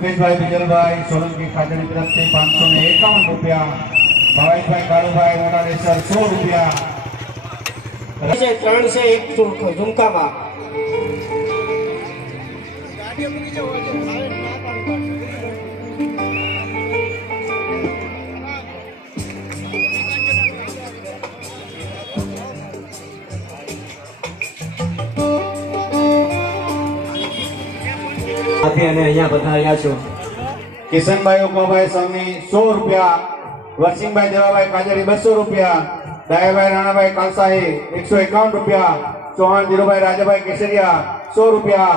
મુકેશભાઈ વિજલભાઈ, સોલંકી ખાતરી તરફથી પાંચસો ને એકાવન રૂપિયા. ભાવેશભાઈ કાળુભાઈ મોડારેસર સો રૂપિયા. ત્રણસો એક ઝુમકામાં. આથી અને અહીંયા પધાર્યા છો. કિશનભાઈ ઉપમાભાઈ સૌની સો રૂપિયા વરસિંહભાઈ દેવાભાઈ કાજરી બસો રૂપિયા દાયાભાઈ રાણાભાઈ કાલસાહી એકસો એકાવન રૂપિયા ચૌહાણ ધીરુભાઈ રાજાભાઈ કેસરિયા સો રૂપિયા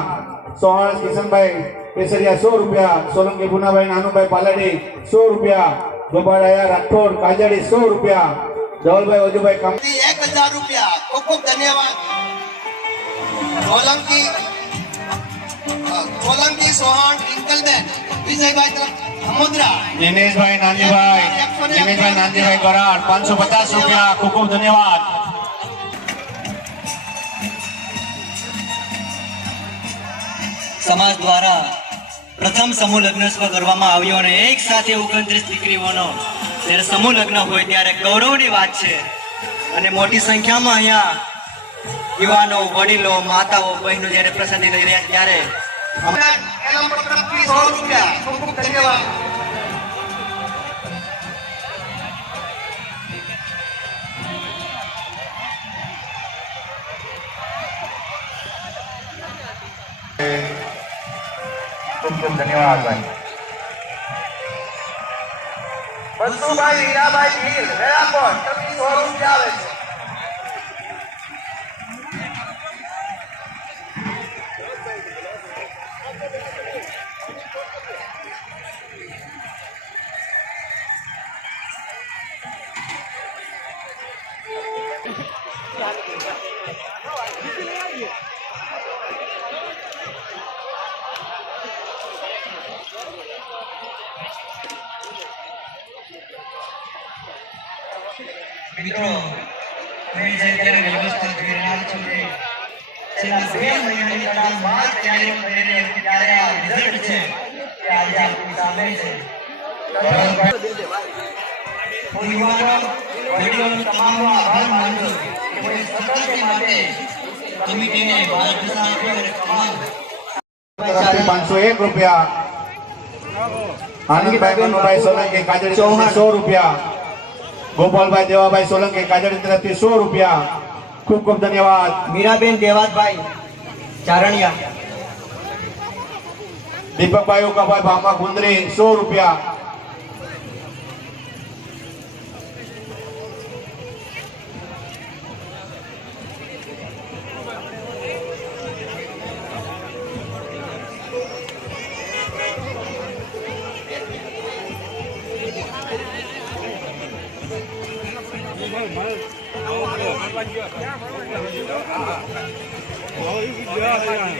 ચૌહાણ કિશનભાઈ કેસરિયા સો રૂપિયા સોલંકી પુનાભાઈ નાનુભાઈ પાલડી સો રૂપિયા ગોપાળાયા રાઠોડ કાજડી સો રૂપિયા ધવલભાઈ વજુભાઈ કામ એક હજાર રૂપિયા. ખૂબ ખૂબ ધન્યવાદ. સોલંકી સોલંકી સોહાણ રિંકલબેન વિજયભાઈ તરફ દિનેશભાઈ નાનજીભાઈ દિનેશભાઈ નાનજીભાઈ ગરાડ પાંચસો પચાસ રૂપિયા ખૂબ ખૂબ ધન્યવાદ. સમાજ દ્વારા પ્રથમ સમૂહ લગ્ન સ્વ કરવામાં આવ્યો અને એક સાથે ઓગણત્રીસ દીકરીઓનો જ્યારે સમૂહ લગ્ન હોય ત્યારે ગૌરવની વાત છે. અને મોટી સંખ્યામાં અહીંયા યુવાનો, વડીલો, માતાઓ, બહેનો જયારે પ્રસાદી લઈ રહ્યા ત્યારે ખૂબ ખૂબ ધન્યવાદ ભાઈ. બસુભાઈ હીરાભાઈ ભીલ વેળાકોટ તરફથી સો રૂપિયા આવે છે. મિત્રો, તમે જે અત્યારે વ્યવસ્થા કરી રહ્યા છો કે છેલ્લા બે મહિનાની બાદ તૈયારીઓ કરી હતી ત્યારે આ રિઝલ્ટ છે, કે આજે આપણી સામે છે. હું તમામનો આભાર માનું છું કોઈ સતત માટે કમિટીને માર્ગદર્શન આપ્યું અને તમામ તરફથી પાંચસો એક રૂપિયા. આનંદભાઈ મનુભાઈ સોલંકી કાજળી સો રૂપિયા. ગોપાલભાઈ દેવાભાઈ સોલંકી કાજળી તરફથી સો રૂપિયા. ખૂબ ખૂબ ધન્યવાદ. મીરાબેન દેવાતભાઈ ચારણિયા. દીપકભાઈ ઉકાભાઈ ભામા ગુંદરી સો રૂપિયા.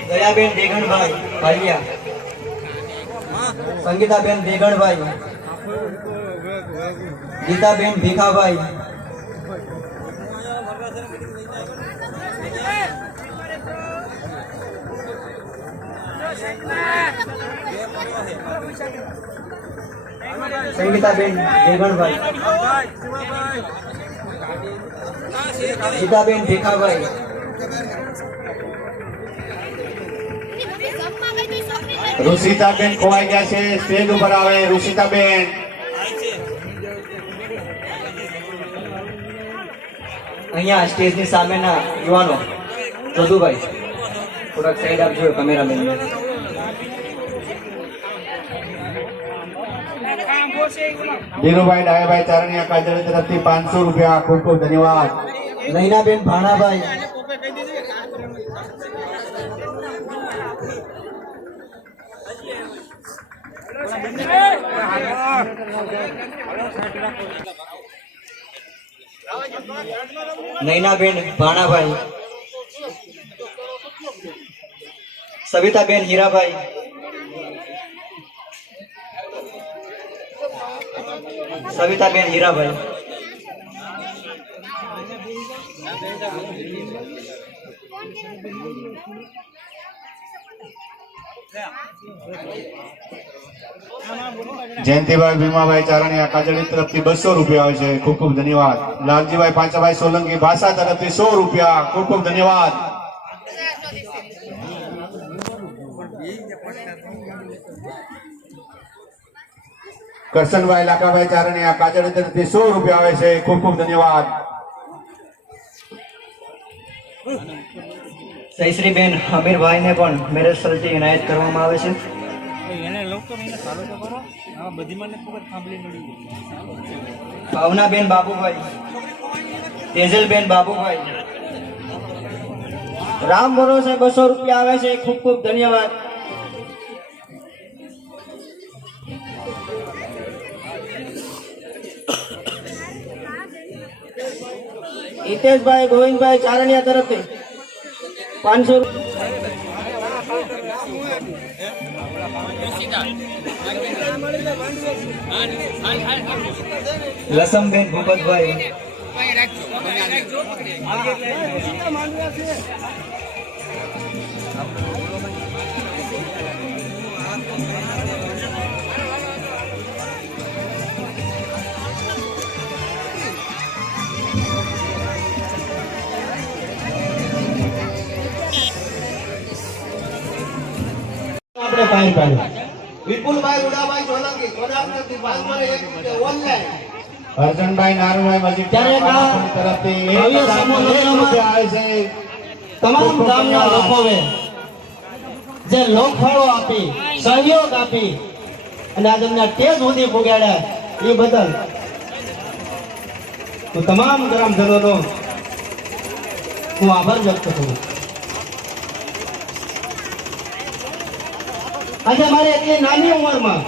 દયાબેન દેગણભાઈ ભાલિયા સંગીતાબેન દેગણભાઈ ગીતાબેન ભીખાભાઈ સંગીતાબેન દેગણભાઈ ગીતાબેન ભીખાભાઈ. ઋષિતાબેન ખોવાઈ ગયા છે સ્ટેજ ઉપર આવે ઋષિતાબેન. અહીંયા સ્ટેજની સામેના યુવાનો જોધુભાઈ. થોડાક સાઈડ આપજો કેમેરામેન ધીરુભાઈ ડાયાભાઈ ચારણિયા કાજળી તરફથી પાંચસો રૂપિયા ખૂબ ખૂબ ધન્યવાદ નૈનાબેન ભાણાભાઈ નૈનાબેન ભાણાભાઈ સવિતાબેન હીરાભાઈ સવિતાબેન હીરાભાઈ. જયંતિભાઈ ભીમાભાઈ ચારણીયા કાજળી તરફથી બસો રૂપિયા આવે છે. ખૂબ ખૂબ ધન્યવાદ. લાલજીભાઈ પાંચાભાઈ સોલંકી ભાષા તરફથી સો રૂપિયા. ખૂબ ખૂબ ધન્યવાદ. કરશનભાઈ લાખાભાઈ ચારણિયા કાજળી તરફથી સો રૂપિયા આવે છે. ખૂબ ખૂબ ધન્યવાદ. જયશ્રીબેન અમીરભાઈને પણ મેરેજ સ્થળથી એનાયત કરવામાં આવે છે. ભાવનાબેન બાબુભાઈ તેજલબેન બાબુભાઈ. રામ ભરોસે બસો રૂપિયા આવે છે. ખૂબ ખૂબ ધન્યવાદ. હિતેશભાઈ ગોવિંદભાઈ ચારણિયા તરફથી પાંચસો લસમબેન ભૂપતભાઈ. પાણી પાણી વિપુલભાઈ ઉડાભાઈ સોલંકી સોનારથી પાંચસો એક ઓનલાઈન અર્જનભાઈ નારુભાઈ મજીદ ત્યારે તરફથી ભવ્ય સમૂહ એક લગ્નમાં રૂપિયા આવે છે તમામ ગામના લોકોએ જે લોકફાળો આપી સહયોગ આપી અને આજે અમને ટેજ સુધી પુગાડ્યા એ બદલ તો તમામ ગ્રામજનોનો હું આભાર વ્યક્ત કરું આજે મારે એટલી નાની ઉંમરમાં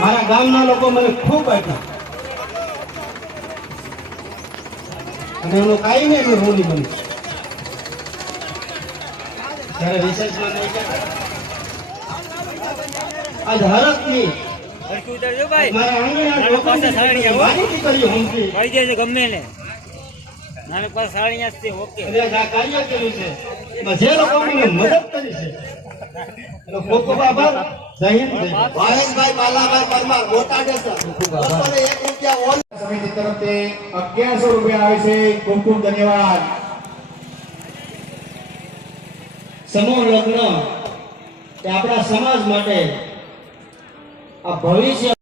મારા ગામના લોકો મને ખૂબ આપ્યા. અને એનું કાંઈ નહીં એનું ઋણી બન્યું. ત્યારે રિસર્ચમાં આજ હરખની મારા આંગણિયા લોકોની મારી દીકરીઓ હમકી કહી દેજો ગમે ને. નાનક પાસે સાડી ઓકે. અને આ કાર્ય કર્યું છે. જે લોકો મને મદદ કરી છે ખૂબ ખૂબ આભાર. જય હિન્દ. ભાવેશભાઈ બાલાભાઈ પરમાર બોટાદ બસો એક રૂપિયા ઓન સમિતિ તરફથી અગિયારસો રૂપિયા આવે છે. ખૂબ ખૂબ ધન્યવાદ. સમૂહ લગ્ન એ આપણા સમાજ માટે આ ભવિષ્ય